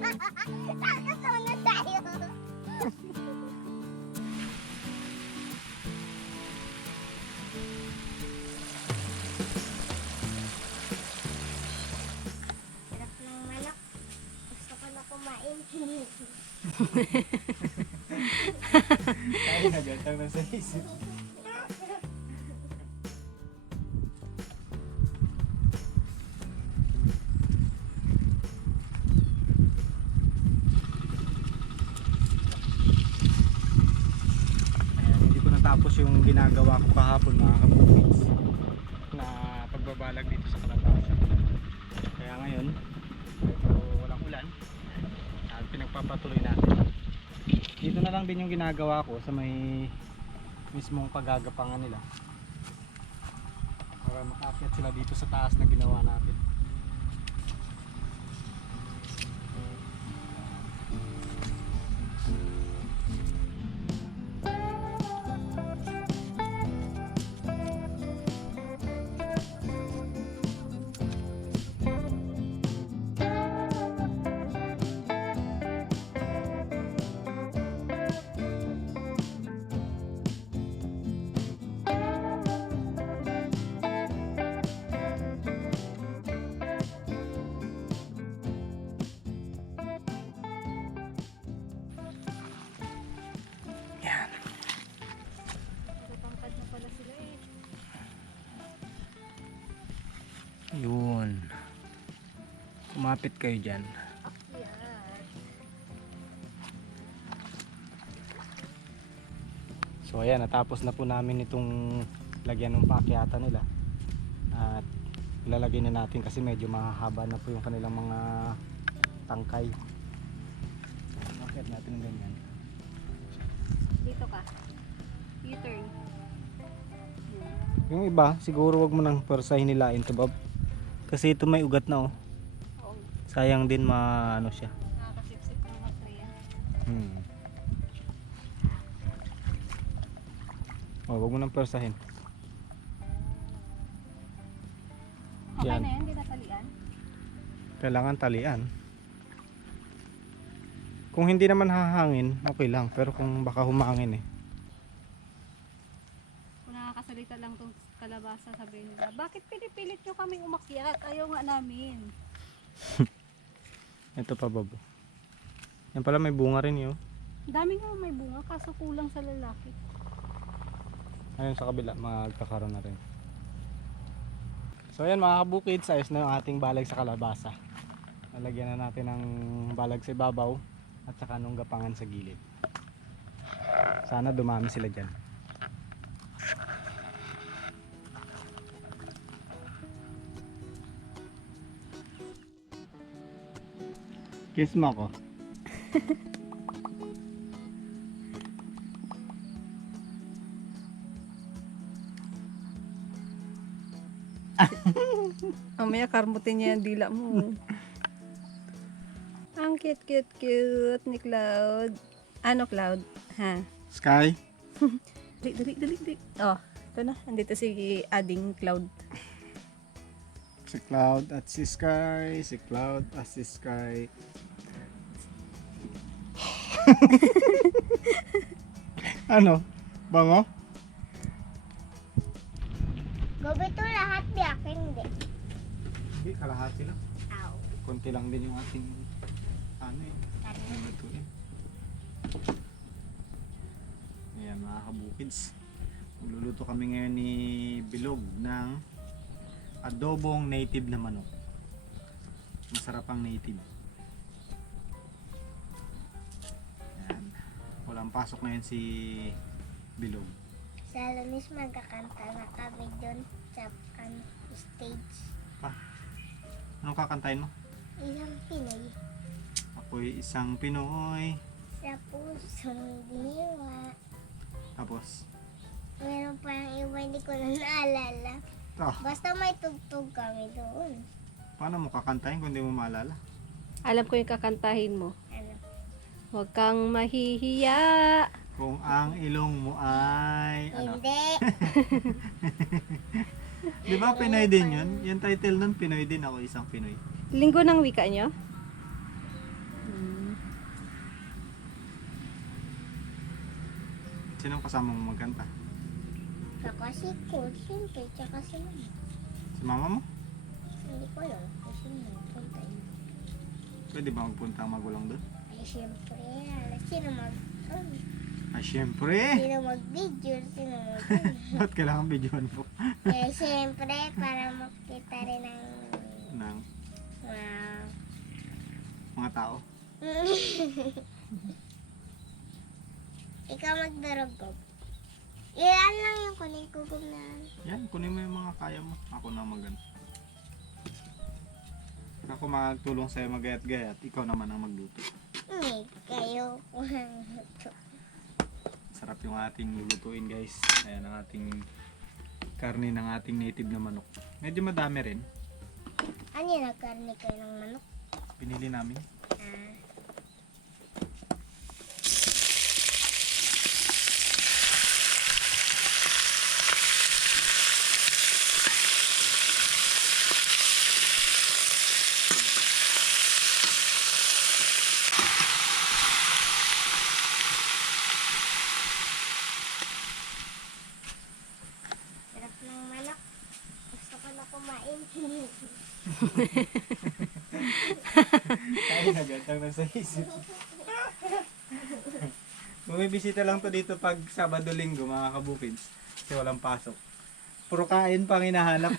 Nakakatawa na tayo. Sarap ng manok. Gusto ko na kumain. Tayo na tayo na sa isip. Ginagawa ko kahapon mga kabukits na pagbabalag dito sa kalabasa. Kaya ngayon, medyo walang ulan at pinagpapatuloy natin. Dito na lang din yung ginagawa ko sa may mismong pagagapangan nila. Para makaakyat sila dito sa taas na ginawa natin. Kumapit kayo dyan. So ayan, natapos na po namin itong lagyan ng paakyatan nila. At ilalagay na natin kasi medyo mahahaba na po yung kanilang mga tangkay. Akyat natin ng ganyan. Dito ka. U-turn. Yung iba, siguro wag mo nang persahin nila to Bob. Kasi ito may ugat na oh. Sayang din maano siya. Nakakasipsip ng tree. Hmm. Oh, wag mo nang persahin. Okay Yan. na yan, hindi natalian. Kailangan talian. Kung hindi naman hahangin, okay lang. Pero kung baka humangin eh. Kung nakakasalita lang tong kalabasa, sabihin nila, bakit pinipilit nyo kaming umakyat? Ayaw nga namin. Ito pa babo. Yan pala may bunga rin yun. Ang Dami nga may bunga, kaso kulang sa lalaki. Ayun sa kabila, magkakaroon na rin. So ayan mga kabukids, ayos na yung ating balag sa kalabasa. Lalagyan na natin ng balag sa ibabaw at saka nung gapangan sa gilid. Sana dumami sila dyan. Kiss mo ako. Mamaya karmutin niya yung dila mo. Ang cute, cute, cute ni Cloud. Ano Cloud? Ha? Sky. Dali, dali, dali, dali. Oh, ito na. Andito si Ading Cloud. Si Cloud at si Sky. Si Cloud at si Sky. ano? Bango? Gabi to lahat di akin di. Hindi, kalahati lang. Ow. Konti lang din yung ating ano eh. Karne. Lutuin. Ayan mga kabukids. Magluluto kami ngayon ni Bilog ng adobong native na manok. Masarap ang native. Ayan. Walang pasok ngayon si Bilog. Sa lunis magkakanta na kami doon sa ano, stage. Anong kakantayin mo? Isang Pinoy Ako'y isang Pinoy. sa pusong diwa. Tapos, Meron pa yung iba hindi ko na naalala. Basta. May tugtog kami doon. Paano mo kakantahin kung hindi mo maalala? Alam ko yung kakantahin mo. Ano? Huwag kang mahihiya. Kung ang ilong mo ay... Ano? Hindi. Di ba Pinoy din yun? Yung title nun, Pinoy din ako, isang Pinoy. Linggo ng wika nyo? Hmm. Sinong kasama mo magkanta? Saka si Cool, siyempre, tsaka si Mama. Si mama mo? Hindi ko alam kung sino punta yun. Pwede ba magpunta ang magulang doon? Ay, siyempre, ala, sino mag... Oh, Ay, syempre! sino mag-video, sino mag... Ba't kailangan videoan po? eh, siyempre, para makita rin ng... ng mga... mga tao. Ikaw magdarugog. Ilan lang yung kuning kugog na... Yan, kunin mo yung mga kaya mo. Ako na magan. Ako magtulong sa'yo magayat-gayat. Ikaw naman ang magluto. Hindi, kayo. Sarap yung ating lulutuin guys. Ayan ang ating karne ng ating native na manok. Medyo madami rin. ano yun, nagkarni kayo ng manok? Pinili namin. Ah. Sarap ng manok. Gusto ko na kumain. Nasa isip. Bumibisita lang to dito pag Sabado Linggo mga kabukids. Kasi walang pasok. Puro kain pang hinahanap.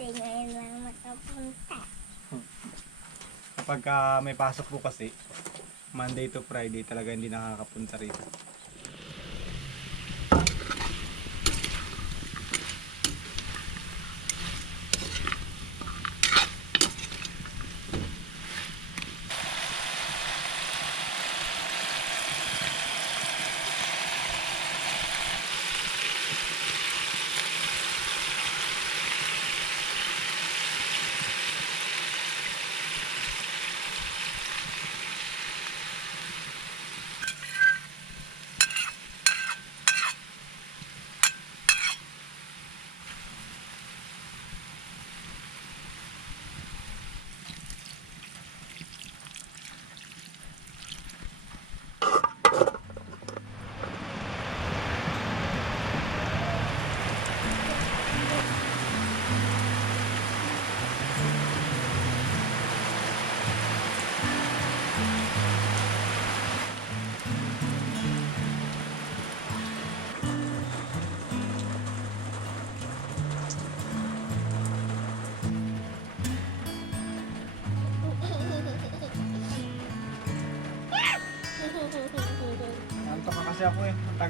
Ngayon lang makapunta. Kapag ah, may pasok po kasi, Monday to Friday talaga hindi nakakapunta rito.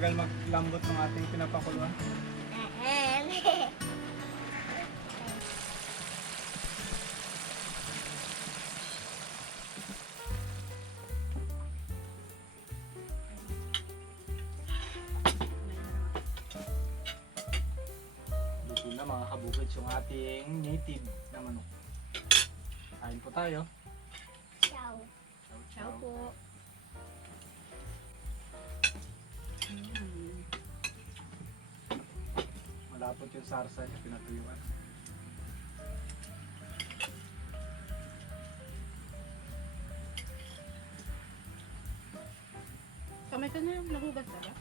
Matagal maglambot ng ating pinapakuluan. Luto na mga kabukids yung ating native na manok. Kain po tayo. Malapot yung sarsa niya, pinatuyuan. Kamay ka na, nahugas ka ba?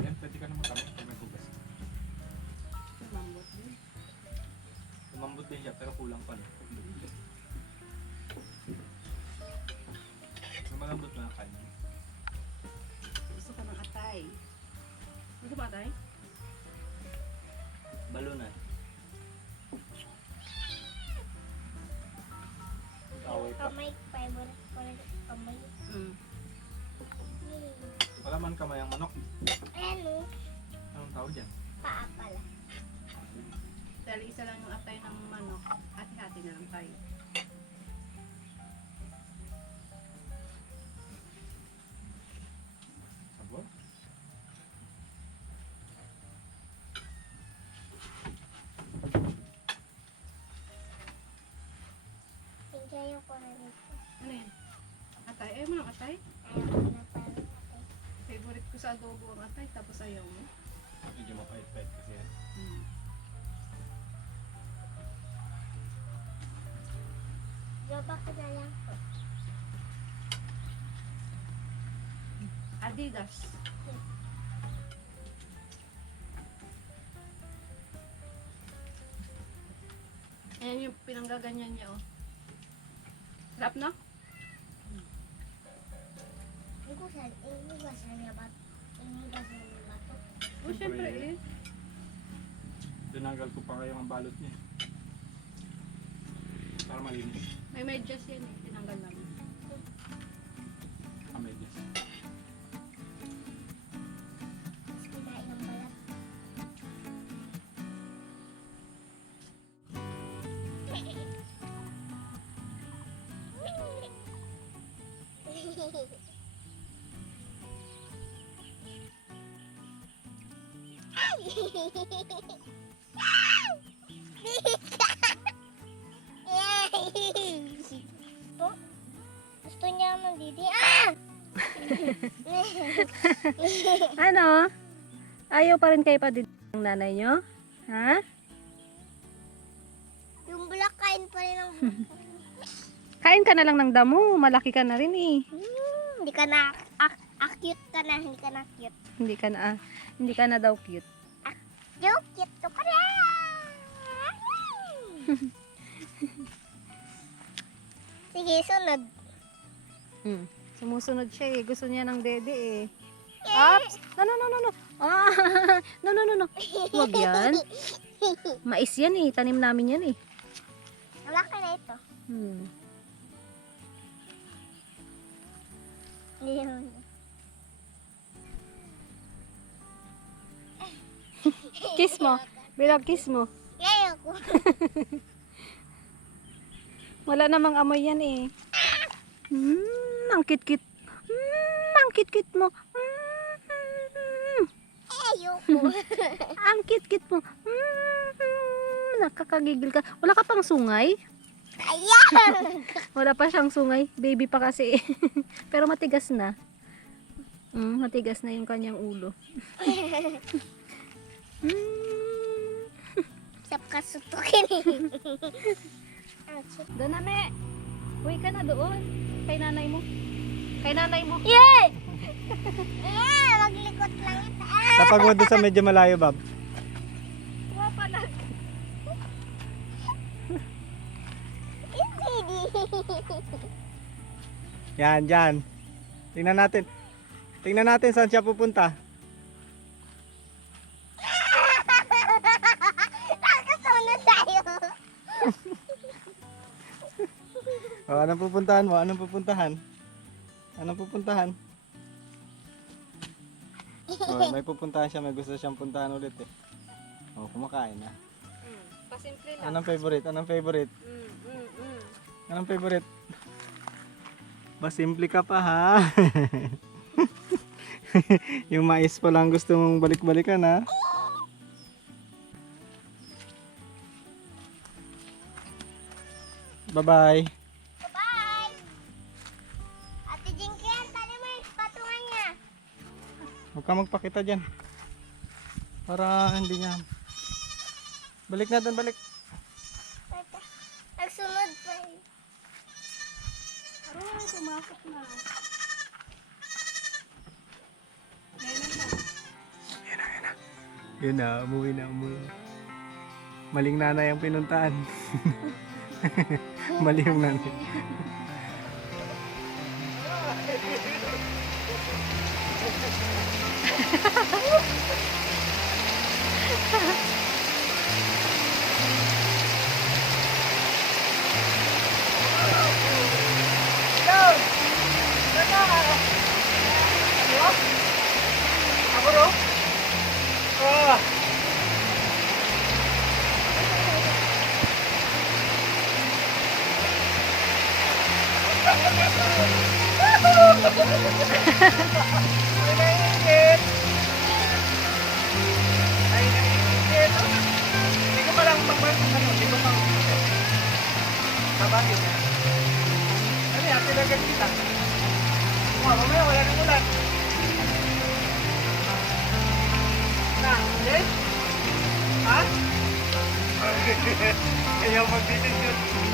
Yan, pwede ka naman kami kung may hugas. Mambot din. Lumambot din siya, pero kulang pa rin. Kamay, favorite ko rin kamay. Mm. Wala man kamay ang manok. Ano? Anong tawag dyan? Paa pala. Dahil isa lang yung atay ng manok, hati-hati na lang tayo. Enjoy ko rin ito. Ano yan? Atay? Ayaw mo ng atay? Ayaw ko na parang atay. Favorite ko sa adobo ang atay, tapos ayaw mo. Medyo mapait-pait kasi yan. Mm. Gaba ko na lang po. Adidas. Ayan yung pinanggaganyan niya, oh. Sarap, no? Igusan, igusan niya ba? Igusan niya ba to? Oh, syempre, eh. Tinanggal ko pa kayo ang balot niya. Para malinis. May medyas yan, eh. Tinanggal namin. Po? Gusto niya mandidi. Ah! Ano? Ayaw pa rin kayo pa din ng nanay nyo? Ha? Yung black kain pa rin ng Kain ka na lang ng damo. Malaki ka na rin eh. Hmm, Hindi ka na ak cute ka na, hindi ka na cute. Hindi ka na, ah, hindi ka na daw cute. Yo, cute ka pa rin. Sige, sunod. Hmm. Sumusunod siya eh. Gusto niya ng dede eh. Ops! No, no, no, no, no. Ah, no, no, no, no. Huwag yan. Mais yan eh. Tanim namin yan eh. Malaki na ito. Hmm. Naman. Kiss mo. Bilog kiss mo. Kaya ako. Wala namang amoy yan eh. Hmm, ang kit-kit. Hmm, ang kit-kit mo. Hmm, Ayoko. ang kit-kit mo. Hmm, nakakagigil ka. Wala ka pang sungay? Wala pa siyang sungay. Baby pa kasi. Pero matigas na. Mm, matigas na yung kanyang ulo. mm. Sap ka sutukin eh. Doon na, me. Uwi ka na doon. Kay nanay mo. Kay nanay mo. Yay! Yeah! Maglikot lang ito. Kapag mo doon sa medyo malayo, Bob. Kuha pala. Hindi. Yan, dyan. Tingnan natin. Tingnan natin saan siya pupunta. Nakakasunod tayo. O, anong pupuntahan mo? Anong pupuntahan? Anong pupuntahan? O, may pupuntahan siya. May gusto siyang puntahan ulit eh. O, kumakain na. Mm, pasimple lang. Anong favorite? Anong favorite? Mm, mm, mm. Anong favorite? Mas simple ka pa ha. yung mais pa lang gusto mong balik-balikan ha. Bye-bye. Bye! Ate Jinkian, tali mo yung patungan niya. Huwag ka magpakita dyan. Para hindi niya. Balik na doon, balik. Teka, Nagsunod pa eh. Aroy, pumasok na. Meron na. Yun na, umuwi na, umuwi. Maling nanay ang pinuntahan. Mali yung nanay. Hindi ko palang magpapag ano. Ano yan, tinagal kita. Mga mamaya, wala nang ulan. Na, hindi? Ha? Magbitin yun.